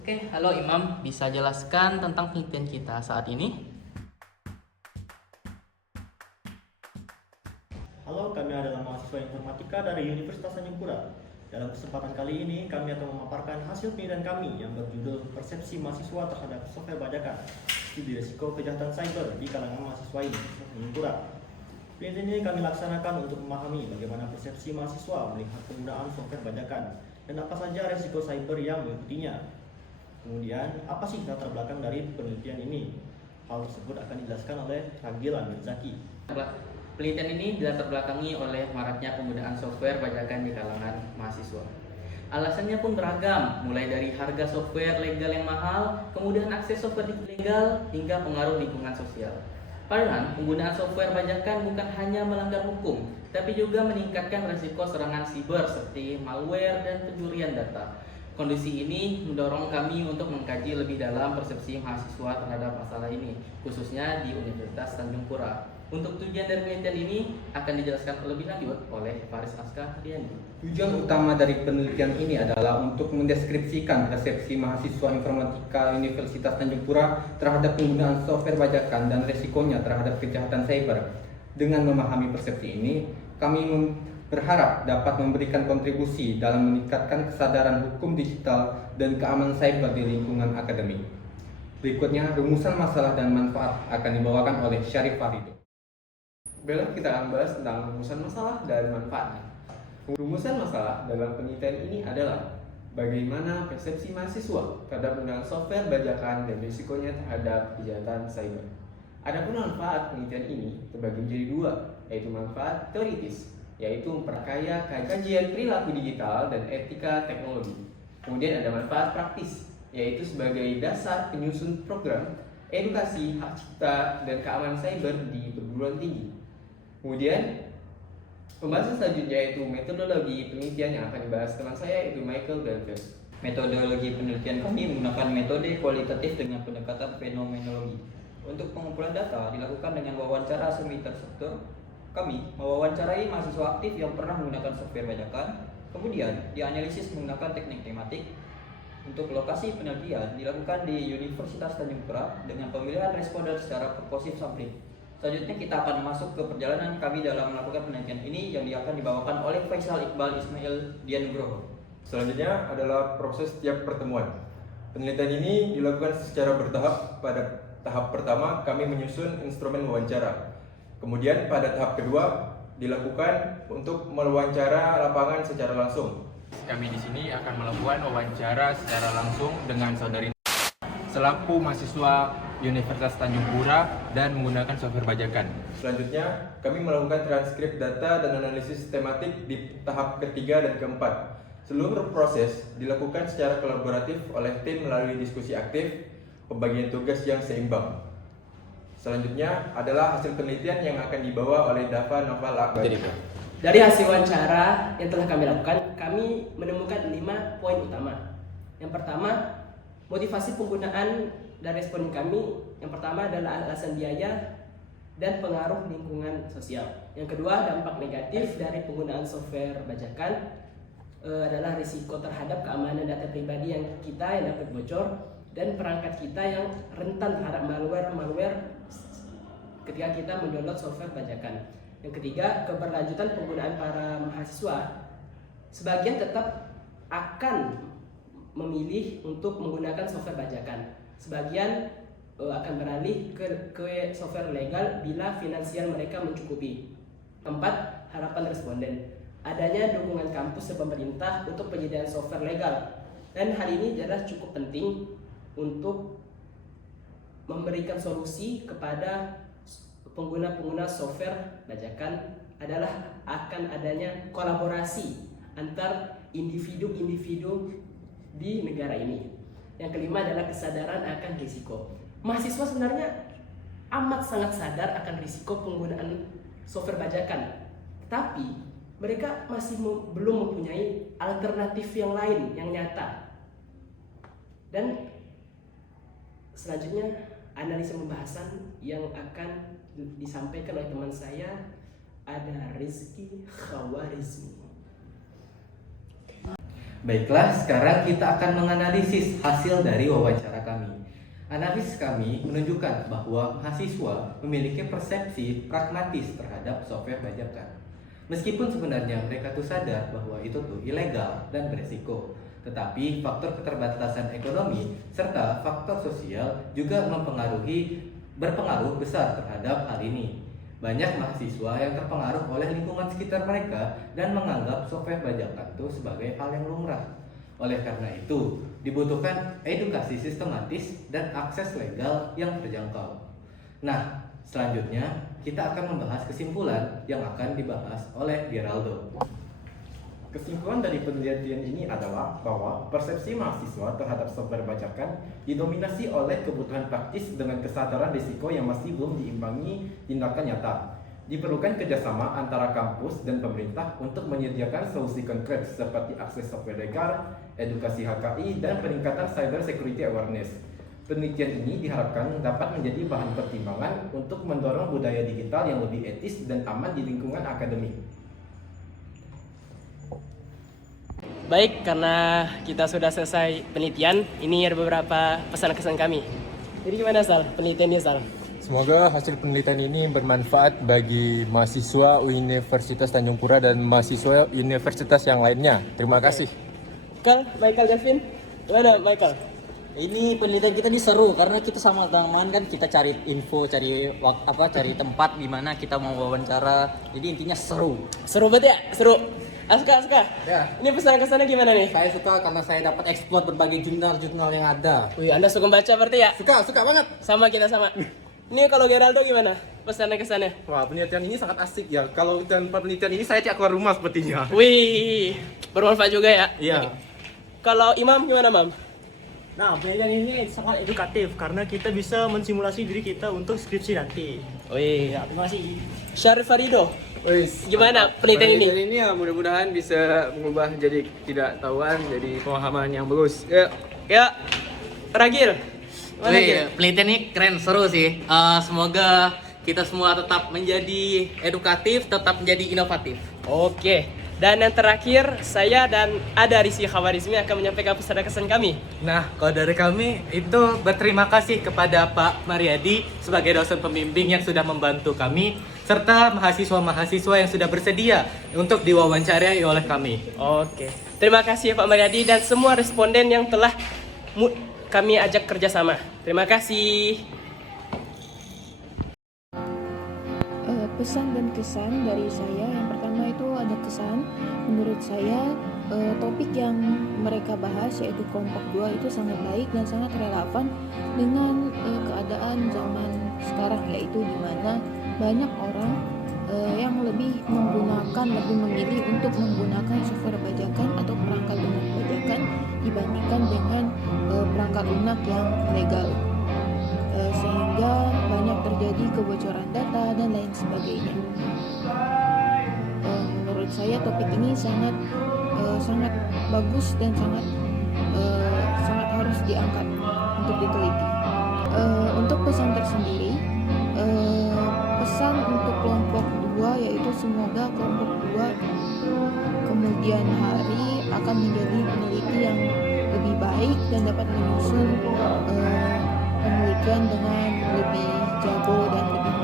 Oke, halo Imam, bisa jelaskan tentang penelitian kita saat ini? Halo, kami adalah mahasiswa informatika dari Universitas Tanjung Pura. Dalam kesempatan kali ini, kami akan memaparkan hasil penelitian kami yang berjudul Persepsi Mahasiswa Terhadap Software Bajakan, Studi Risiko Kejahatan Cyber di kalangan mahasiswa Tanjung Pura. Penelitian ini kami laksanakan untuk memahami bagaimana persepsi mahasiswa melihat penggunaan software bajakan dan apa saja risiko cyber yang mengikutinya. Kemudian, apa sih latar belakang dari penelitian ini? Hal tersebut akan dijelaskan oleh Ragil Amirzaki. Penelitian ini dilatar belakangi oleh maraknya penggunaan software bajakan di kalangan mahasiswa. Alasannya pun beragam, mulai dari harga software legal yang mahal, kemudian akses software ilegal, hingga pengaruh lingkungan sosial. Padahal, penggunaan software bajakan bukan hanya melanggar hukum, tapi juga meningkatkan risiko serangan siber seperti malware dan pencurian data. Kondisi ini mendorong kami untuk mengkaji lebih dalam persepsi mahasiswa terhadap masalah ini, khususnya di Universitas Tanjung Pura. Untuk tujuan dari penelitian ini akan dijelaskan lebih lanjut oleh Faris Aska Riani. Tujuan utama dari penelitian ini adalah untuk mendeskripsikan persepsi mahasiswa informatika Universitas Tanjung Pura terhadap penggunaan software bajakan dan resikonya terhadap kejahatan cyber. Dengan memahami persepsi ini, kami berharap dapat memberikan kontribusi dalam meningkatkan kesadaran hukum digital dan keamanan cyber di lingkungan akademik. Berikutnya, rumusan masalah dan manfaat akan dibawakan oleh Syarif Farido. Baiklah, kita akan bahas tentang rumusan masalah dan manfaatnya. Rumusan masalah dalam penelitian ini adalah bagaimana persepsi mahasiswa terhadap penggunaan software bajakan dan risikonya terhadap kejahatan cyber. Adapun manfaat penelitian ini terbagi menjadi dua, yaitu manfaat teoritis, yaitu memperkaya kajian perilaku digital dan etika teknologi. Kemudian ada manfaat praktis, yaitu sebagai dasar penyusun program edukasi hak cipta dan keamanan cyber di perguruan tinggi. Kemudian pembahasan selanjutnya yaitu metodologi penelitian yang akan dibahas teman saya, yaitu Michael Delver. Metodologi penelitian kami menggunakan metode kualitatif dengan pendekatan fenomenologi. Untuk pengumpulan data dilakukan dengan wawancara semi terstruktur. Kami mewawancarai mahasiswa aktif yang pernah menggunakan software bajakan, kemudian dianalisis menggunakan teknik tematik. Untuk lokasi penelitian dilakukan di Universitas Tanjung Pura dengan pemilihan responden secara purposive sampling. Selanjutnya kita akan masuk ke perjalanan kami dalam melakukan penelitian ini yang akan dibawakan oleh Faisal Iqbal Ismail Dianugroho. Selanjutnya adalah proses tiap pertemuan. Penelitian ini dilakukan secara bertahap. Pada tahap pertama kami menyusun instrumen wawancara. Kemudian pada tahap kedua dilakukan untuk mewawancara lapangan secara langsung. Kami di sini akan melakukan wawancara secara langsung dengan saudari selaku mahasiswa Universitas Tanjung Pura dan menggunakan software bajakan. Selanjutnya, kami melakukan transkrip data dan analisis tematik di tahap ketiga dan keempat. Seluruh proses dilakukan secara kolaboratif oleh tim melalui diskusi aktif, pembagian tugas yang seimbang. Selanjutnya adalah hasil penelitian yang akan dibawa oleh Dava Noval Akbar. Dari hasil wawancara yang telah kami lakukan, kami menemukan 5 poin utama. Yang pertama, motivasi penggunaan dan respon kami. Yang pertama adalah alasan biaya dan pengaruh lingkungan sosial. Yang kedua, dampak negatif dari penggunaan software bajakan adalah risiko terhadap keamanan data pribadi yang dapat bocor dan perangkat kita yang rentan terhadap malware ketika kita mendownload software bajakan. Yang ketiga, keberlanjutan penggunaan para mahasiswa. Sebagian tetap akan memilih untuk menggunakan software bajakan. Sebagian akan beralih ke software legal bila finansial mereka mencukupi. Keempat, harapan responden. Adanya dukungan kampus dan pemerintah untuk penyediaan software legal. Dan hal ini adalah cukup penting untuk memberikan solusi kepada pengguna-pengguna software bajakan adalah akan adanya kolaborasi antar individu-individu di negara ini. Yang kelima adalah kesadaran akan risiko. Mahasiswa sebenarnya amat sangat sadar akan risiko penggunaan software bajakan, tapi mereka masih belum mempunyai alternatif yang lain yang nyata. Dan selanjutnya analisa pembahasan yang akan disampaikan oleh teman saya ada Rizky Khawarizmi. Baiklah, sekarang kita akan menganalisis hasil dari wawancara kami. Analisis kami menunjukkan bahwa mahasiswa memiliki persepsi pragmatis terhadap software bajakan. Meskipun sebenarnya mereka tuh sadar bahwa itu tuh ilegal dan beresiko, tetapi faktor keterbatasan ekonomi serta faktor sosial juga berpengaruh besar terhadap hal ini. Banyak mahasiswa yang terpengaruh oleh lingkungan sekitar mereka dan menganggap software bajakan itu sebagai hal yang lumrah. Oleh karena itu, dibutuhkan edukasi sistematis dan akses legal yang terjangkau. Nah, selanjutnya kita akan membahas kesimpulan yang akan dibahas oleh Geraldo. Kesimpulan dari penelitian ini adalah bahwa persepsi mahasiswa terhadap software bajakan didominasi oleh kebutuhan praktis dengan kesadaran risiko yang masih belum diimbangi tindakan nyata. Diperlukan kerjasama antara kampus dan pemerintah untuk menyediakan solusi konkret seperti akses software legal, edukasi HKI, dan peningkatan cyber security awareness. Penelitian ini diharapkan dapat menjadi bahan pertimbangan untuk mendorong budaya digital yang lebih etis dan aman di lingkungan akademik. Baik, karena kita sudah selesai penelitian, ini ada beberapa pesan-kesan kami. Jadi gimana Sal, penelitiannya Sal? Semoga hasil penelitian ini bermanfaat bagi mahasiswa Universitas Tanjung Pura dan mahasiswa universitas yang lainnya. Terima kasih. Michael Devin, gimana Michael? Ini penelitian kita ini seru karena kita sama teman kan kita cari info, cari tempat di mana kita mau wawancara. Jadi intinya seru. Seru banget ya? Seru. Aska. Ya. Ini pesan-kesannya gimana nih? Saya suka karena saya dapat eksplor berbagai jurnal-jurnal yang ada. Wih, Anda suka baca berarti ya? Suka banget. Kita sama. Ini kalau Geraldo gimana? Pesan-kesannya? Wah, penelitian ini sangat asik ya. Kalau tanpa penelitian ini saya tidak keluar rumah sepertinya. Wih, bermanfaat juga ya? Iya. Kalau Imam gimana, Mam? Nah, penelitian ini sangat edukatif karena kita bisa mensimulasi diri kita untuk skripsi nanti. Wih, Ya, terima kasih. Syarif Farido, gimana penelitian ini? Penelitian ini ya mudah-mudahan bisa mengubah jadi tidak tahuan jadi pemahaman yang bagus. Ya, Ragil. Gimana, Gil? Penelitian ini keren, seru sih. Semoga kita semua tetap menjadi edukatif, tetap menjadi inovatif. Oke. Dan yang terakhir, saya dan Ada Rizky Khawarizmi akan menyampaikan pesan-kesan kami. Nah, kalau dari kami itu berterima kasih kepada Pak Mariadi sebagai dosen pembimbing yang sudah membantu kami serta mahasiswa-mahasiswa yang sudah bersedia untuk diwawancarai oleh kami. Oke. Terima kasih Pak Mariadi dan semua responden yang telah kami ajak kerjasama. Terima kasih. Pesan dan kesan dari saya, yang pertama itu ada kesan. Menurut saya topik yang mereka bahas yaitu kelompok 2 itu sangat baik dan sangat relevan dengan keadaan zaman sekarang, yaitu di mana banyak orang yang lebih memilih untuk menggunakan software bajakan atau perangkat lunak bajakan dibandingkan dengan perangkat lunak yang legal. Sehingga banyak terjadi kebocoran data dan lain sebagainya. Menurut saya topik ini sangat bagus dan sangat harus diangkat untuk diteliti. Untuk pesan tersendiri, pesan untuk kelompok 2 yaitu semoga kelompok 2 kemudian hari akan menjadi peneliti yang lebih baik dan dapat menyusun penelitian dengan lebih jago dan lebih